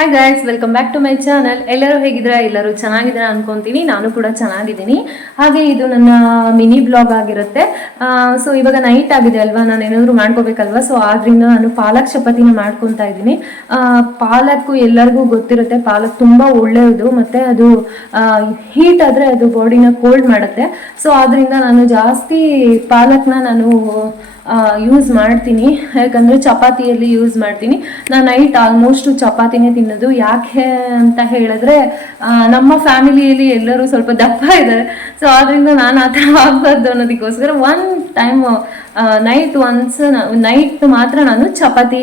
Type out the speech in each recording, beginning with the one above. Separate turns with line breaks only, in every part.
Hi guys welcome back to my channel ಎಲ್ಲರೂ ಹೇಗಿದ್ದೀರಾ? ಎಲ್ಲರೂ ಚೆನ್ನಾಗಿದ್ದೀರಾ ಅನ್ಕೊಂತೀನಿ. ನಾನು ಕೂಡ ಚೆನ್ನಾಗಿದ್ದೀನಿ. ಹಾಗೆ ಇದು ನನ್ನ ಮಿನಿ ಬ್ಲಾಗ್ ಆಗಿರುತ್ತೆ. ಸೊ ಇವಾಗ ನೈಟ್ ಆಗಿದೆ ಅಲ್ವಾ? ನಾನು ಏನಾದರೂ ಮಾಡ್ಕೋಬೇಕಲ್ವಾ? ಸೊ ಆದ್ರಿಂದ ನಾನು ಪಾಲಕ್ ಚಪಾತಿನ ಮಾಡ್ಕೊತಾ ಇದ್ದೀನಿ. ಪಾಲಕ್ ಎಲ್ಲರಿಗೂ ಗೊತ್ತಿರುತ್ತೆ. ಪಾಲಕ್ ತುಂಬ ಒಳ್ಳೆಯದು. ಮತ್ತೆ ಅದು ಹೀಟ್ ಆದರೆ ಅದು ಬಾಡಿನ ಕೋಲ್ಡ್ ಮಾಡುತ್ತೆ. ಸೊ ಆದ್ರಿಂದ ನಾನು ಜಾಸ್ತಿ ಪಾಲಕ್ನ ನಾನು ಯೂಸ್ ಮಾಡ್ತೀನಿ. ಯಾಕಂದರೆ ಚಪಾತಿಯಲ್ಲಿ ಯೂಸ್ ಮಾಡ್ತೀನಿ. ನಾನು ನೈಟ್ ಆಲ್ಮೋಸ್ಟು ಚಪಾತಿನೇ ತಿನ್ನೋದು. ಯಾಕೆ ಅಂತ ಹೇಳಿದ್ರೆ ನಮ್ಮ ಫ್ಯಾಮಿಲಿಯಲ್ಲಿ ಎಲ್ಲರೂ ಸ್ವಲ್ಪ ದಪ್ಪ ಇದ್ದಾರೆ. ಸೊ ಆದ್ದರಿಂದ ನಾನು ಆ ಥರ ಆಗಬಾರ್ದು ಅನ್ನೋದಕ್ಕೋಸ್ಕರ one time night once night ಮಾತ್ರ ನಾನು ಚಪಾತಿ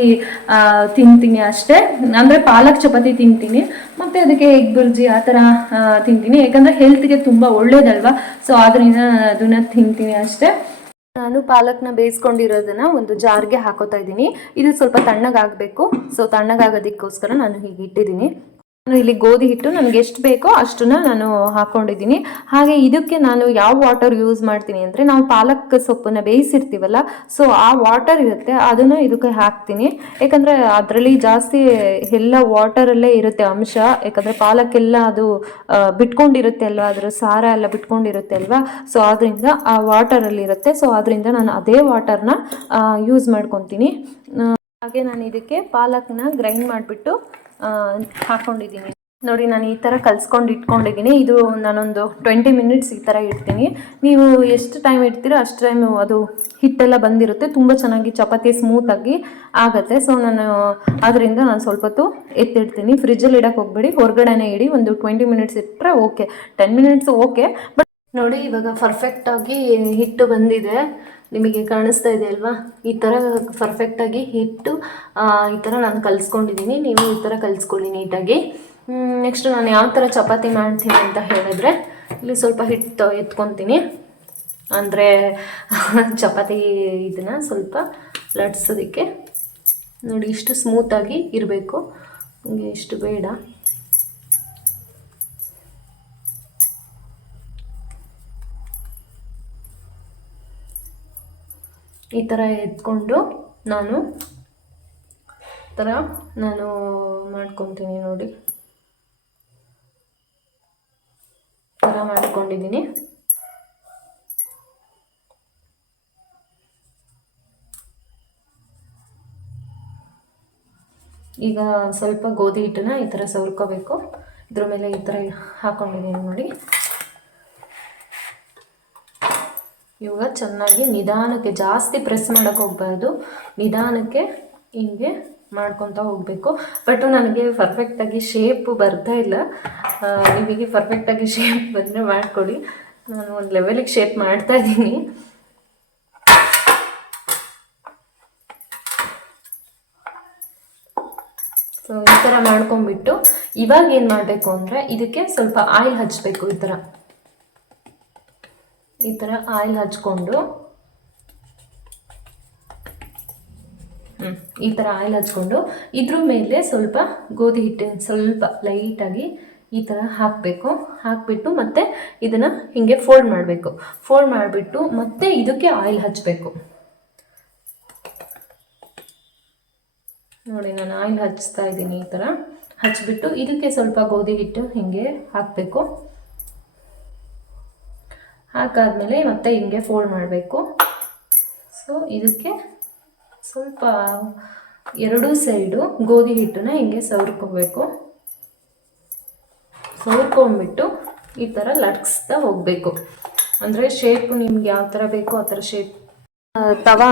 ತಿಂತೀನಿ ಅಷ್ಟೇ. ಅಂದರೆ ಪಾಲಕ್ ಚಪಾತಿ ತಿಂತೀನಿ. ಮತ್ತು ಅದಕ್ಕೆ ಎಗ್ ಬುರ್ಜಿ ಆ ಥರ ತಿಂತೀನಿ. ಯಾಕಂದರೆ ಹೆಲ್ತ್ಗೆ ತುಂಬ ಒಳ್ಳೇದಲ್ವಾ? ಸೊ ಆದ್ದರಿಂದ ನಾನು ಅದನ್ನು ತಿಂತೀನಿ ಅಷ್ಟೇ. ನಾನು ಪಾಲಕ್ನ ಬೇಯಿಸ್ಕೊಂಡಿರೋದನ್ನ ಒಂದು ಜಾರ್ಗೆ ಹಾಕೋತಾ ಇದ್ದೀನಿ. ಇದು ಸ್ವಲ್ಪ ತಣ್ಣಗಾಗಬೇಕು. ಸೊ ತಣ್ಣಗಾಗೋದಕ್ಕೋಸ್ಕರ ನಾನು ಹೀಗೆ ಇಟ್ಟಿದ್ದೀನಿ. ನಾನು ಇಲ್ಲಿ ಗೋಧಿ ಹಿಟ್ಟು ನನಗೆ ಎಷ್ಟು ಬೇಕೋ ಅಷ್ಟನ್ನ ನಾನು ಹಾಕೊಂಡಿದ್ದೀನಿ. ಹಾಗೆ ಇದಕ್ಕೆ ನಾನು ಯಾವ ವಾಟರ್ ಯೂಸ್ ಮಾಡ್ತೀನಿ ಅಂದರೆ ನಾವು ಪಾಲಕ್ ಸೊಪ್ಪನ್ನು ಬೇಯಿಸಿರ್ತೀವಲ್ಲ, ಸೊ ಆ ವಾಟರ್ ಇರುತ್ತೆ, ಅದನ್ನು ಇದಕ್ಕೆ ಹಾಕ್ತೀನಿ. ಯಾಕಂದರೆ ಅದರಲ್ಲಿ ಜಾಸ್ತಿ ಎಲ್ಲ ವಾಟರಲ್ಲೇ ಇರುತ್ತೆ ಅಂಶ. ಯಾಕಂದರೆ ಪಾಲಕ್ಕೆಲ್ಲ ಅದು ಬಿಟ್ಕೊಂಡಿರುತ್ತೆ ಅಲ್ವಾ, ಅದರ ಸಾರ ಎಲ್ಲ ಬಿಟ್ಕೊಂಡಿರುತ್ತೆ ಅಲ್ವಾ, ಸೊ ಆದ್ದರಿಂದ ಆ ವಾಟರಲ್ಲಿ ಇರುತ್ತೆ ಸೊ ಅದರಿಂದ ನಾನು ಅದೇ ವಾಟರ್ನ ಯೂಸ್ ಮಾಡ್ಕೊತೀನಿ. ಹಾಗೆ ನಾನು ಇದಕ್ಕೆ ಪಾಲಕ್ನ ಗ್ರೈಂಡ್ ಮಾಡಿಬಿಟ್ಟು ಹಾಕ್ಕೊಂಡಿದ್ದೀನಿ ನೋಡಿ, ನಾನು ಈ ಥರ ಕಲ್ಸ್ಕೊಂಡು ಇಟ್ಕೊಂಡಿದ್ದೀನಿ. ಇದು ನಾನೊಂದು ಟ್ವೆಂಟಿ ಮಿನಿಟ್ಸ್ ಈ ಥರ ಇಡ್ತೀನಿ. ನೀವು ಎಷ್ಟು ಟೈಮ್ ಇಡ್ತೀರೋ ಅಷ್ಟು ಟೈಮ್ ಅದು ಹಿಟ್ಟೆಲ್ಲ ಬಂದಿರುತ್ತೆ. ತುಂಬ ಚೆನ್ನಾಗಿ ಚಪಾತಿ ಸ್ಮೂತಾಗಿ ಆಗುತ್ತೆ. ಸೊ ನಾನು ಅದರಿಂದ ನಾನು ಸ್ವಲ್ಪ ಹೊತ್ತು ಎತ್ತಿಡ್ತೀನಿ ಫ್ರಿಜ್ಜಲ್ಲಿ ಇಡಕ್ಕೆ ಹೋಗ್ಬೇಡಿ. ಹೊರಗಡೆನೇ ಇಡಿ. ಒಂದು ಟ್ವೆಂಟಿ ಮಿನಿಟ್ಸ್ ಇಟ್ಟರೆ okay ten minutes okay but ನೋಡಿ, ಇವಾಗ ಪರ್ಫೆಕ್ಟಾಗಿ ಹಿಟ್ಟು ಬಂದಿದೆ. ನಿಮಗೆ ಕಾಣಿಸ್ತಾ ಇದೆ ಅಲ್ವಾ? ಈ ಥರ ಪರ್ಫೆಕ್ಟಾಗಿ ಹಿಟ್ಟು ಈ ಥರ ನಾನು ಕಲಿಸ್ಕೊಂಡಿದ್ದೀನಿ ನೀವು ಈ ಥರ ಕಲಿಸ್ಕೊಳ್ಳಿ ನೀಟಾಗಿ. ನೆಕ್ಸ್ಟ್ ನಾನು ಯಾವ ಥರ ಚಪಾತಿ ಮಾಡ್ತೀನಿ ಅಂತ ಹೇಳಿದ್ರೆ, ಇಲ್ಲಿ ಸ್ವಲ್ಪ ಹಿಟ್ಟು ಎತ್ಕೊತೀನಿ. ಅಂದರೆ, ಚಪಾತಿ ಇದನ್ನು ಸ್ವಲ್ಪ ಲಟ್ಸೋದಕ್ಕೆ. ನೋಡಿ, ಇಷ್ಟು ಸ್ಮೂತಾಗಿ ಇರಬೇಕು. ನನಗೆ ಇಷ್ಟು ಬೇಡ. ಈ ಥರ ಎತ್ಕೊಂಡು ನಾನು ಥರ ನಾನು ಮಾಡ್ಕೊತೀನಿ ನೋಡಿ. ಥರ ಮಾಡ್ಕೊಂಡಿದ್ದೀನಿ. ಈಗ ಸ್ವಲ್ಪ ಗೋಧಿ ಹಿಟ್ಟನ್ನ ಈ ಥರ ಸವರ್ಕೋಬೇಕು. ಇದ್ರ ಮೇಲೆ ಈ ಥರ ಹಾಕೊಂಡಿದ್ದೀನಿ ನೋಡಿ. ಇವಾಗ ಚೆನ್ನಾಗಿ ನಿಧಾನಕ್ಕೆ ಜಾಸ್ತಿ ಪ್ರೆಸ್ ಮಾಡೋಕ್ಕೆ ಹೋಗ್ಬಾರ್ದು. ನಿಧಾನಕ್ಕೆ ಹಿಂಗೆ ಮಾಡ್ಕೊತ ಹೋಗಬೇಕು. ಬಟ್ ನನಗೆ ಪರ್ಫೆಕ್ಟಾಗಿ ಶೇಪು ಬರ್ತಾ ಇಲ್ಲ. ನಿಮಗೆ ಪರ್ಫೆಕ್ಟಾಗಿ ಶೇಪ್ ಬಂದರೆ ಮಾಡಿಕೊಡಿ. ನಾನು ಒಂದು ಲೆವೆಲಿಗೆ ಶೇಪ್ ಮಾಡ್ತಾ ಇದ್ದೀನಿ. ಸೊ ಈ ಥರ ಮಾಡ್ಕೊಂಬಿಟ್ಟು ಇವಾಗ ಏನು ಮಾಡಬೇಕು ಅಂದರೆ ಇದಕ್ಕೆ ಸ್ವಲ್ಪ ಆಯಿಲ್ ಹಚ್ಚಬೇಕು ಈ ಥರ ಈ ಥರ ಆಯಿಲ್ ಹಚ್ಕೊಂಡು ಹ್ಞೂ ಈ ಥರ ಆಯಿಲ್ ಹಚ್ಕೊಂಡು, ಇದ್ರ ಮೇಲೆ ಸ್ವಲ್ಪ ಗೋಧಿ ಹಿಟ್ಟಿನ ಸ್ವಲ್ಪ ಲೈಟಾಗಿ ಈ ಥರ ಹಾಕಬೇಕು. ಹಾಕಿಬಿಟ್ಟು ಮತ್ತೆ ಇದನ್ನು ಹೀಗೆ ಫೋಲ್ಡ್ ಮಾಡಬೇಕು. ಫೋಲ್ಡ್ ಮಾಡಿಬಿಟ್ಟು ಮತ್ತೆ ಇದಕ್ಕೆ ಆಯಿಲ್ ಹಚ್ಚಬೇಕು ನೋಡಿ, ನಾನು ಆಯಿಲ್ ಹಚ್ತಾ ಇದ್ದೀನಿ ಈ ಥರ ಹಚ್ಚಿಬಿಟ್ಟು ಇದಕ್ಕೆ ಸ್ವಲ್ಪ ಗೋಧಿ ಹಿಟ್ಟು ಹೀಗೆ ಹಾಕಬೇಕು. ಹಾಕಾದ್ಮೇಲೆ ಮತ್ತೆ ಹಿಂಗೆ ಫೋಲ್ಡ್ ಮಾಡಬೇಕು. ಸೊ ಇದಕ್ಕೆ ಸ್ವಲ್ಪ ಎರಡೂ ಸೈಡು ಗೋಧಿ ಹಿಟ್ಟನ್ನ ಹಿಂಗೆ ಸವರ್ಕೋಬೇಕು. ಸವರ್ಕೊಂಡ್ಬಿಟ್ಟು ಈ ಥರ ಲಟ್ಸ್ತಾ ಹೋಗಬೇಕು. ಅಂದರೆ ಶೇಪು ನಿಮ್ಗೆ ಯಾವ ಥರ ಬೇಕೋ ಆ ಥರ ಶೇಪ್ ತವಾ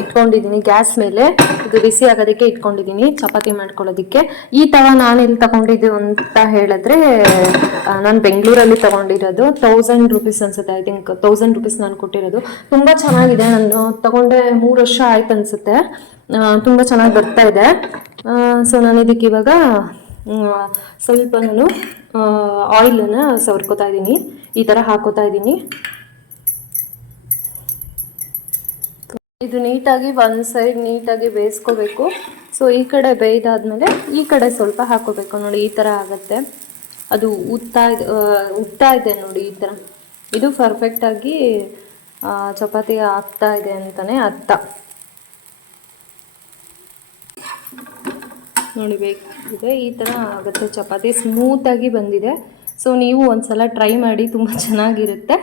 ಇಟ್ಕೊಂಡಿದ್ದೀನಿ ಗ್ಯಾಸ್ ಮೇಲೆ. ಇದು ಬಿಸಿ ಆಗೋದಕ್ಕೆ ಇಟ್ಕೊಂಡಿದ್ದೀನಿ ಚಪಾತಿ ಮಾಡ್ಕೊಳ್ಳೋದಕ್ಕೆ. ಈ ತವ ನಾನು ಎಲ್ಲಿ ತಗೊಂಡಿದ್ದು ಅಂತ ಹೇಳಿದ್ರೆ ನಾನು ಬೆಂಗಳೂರಲ್ಲಿ ತಗೊಂಡಿರೋದು ತೌಸಂಡ್ ರುಪೀಸ್ ಅನ್ಸುತ್ತೆ ಐ ಥಿಂಕ್ ತೌಸಂಡ್ ರುಪೀಸ್ ನಾನು ಕೊಟ್ಟಿರೋದು. ತುಂಬ ಚೆನ್ನಾಗಿದೆ, ನಾನು ತಗೊಂಡೆ ಮೂರು ವರ್ಷ ಆಯ್ತು ಅನ್ಸುತ್ತೆ. ತುಂಬ ಚೆನ್ನಾಗಿ ಬರ್ತಾ ಇದೆ. ಸೊ ನಾನು ಇದಕ್ಕೆ ಇವಾಗ ಸ್ವಲ್ಪ ನಾನು ಆಯಿಲನ್ನು ಸವರ್ಕೋತಾ ಇದ್ದೀನಿ ಈ ಥರ ಹಾಕೋತಾ ಇದ್ದೀನಿ ಇದು ನೀಟಾಗಿ ಒಂದು ಸೈಡ್ ನೀಟಾಗಿ ಬೇಯಿಸ್ಕೋಬೇಕು. ಸೊ ಈ ಕಡೆ ಬೇಯ್ದಾದ್ಮೇಲೆ ಈ ಕಡೆ ಸ್ವಲ್ಪ ಹಾಕೋಬೇಕು. ನೋಡಿ, ಈ ಥರ ಆಗುತ್ತೆ. ಅದು ಉತ್ತಾ ಉತ್ತಾ ಇದೆ ನೋಡಿ ಈ ಥರ ಇದು ಪರ್ಫೆಕ್ಟಾಗಿ ಚಪಾತಿ ಆಗ್ತಾ ಇದೆ ಅಂತಲೇ ಅರ್ಥ. ನೋಡಿ ಬೇಕಿದೆ ಈ ಥರ ಆಗುತ್ತೆ. ಚಪಾತಿ ಸ್ಮೂತಾಗಿ ಬಂದಿದೆ. ಸೊ ನೀವು ಒಂದು ಸಲ ಟ್ರೈ ಮಾಡಿ, ತುಂಬ ಚೆನ್ನಾಗಿರುತ್ತೆ.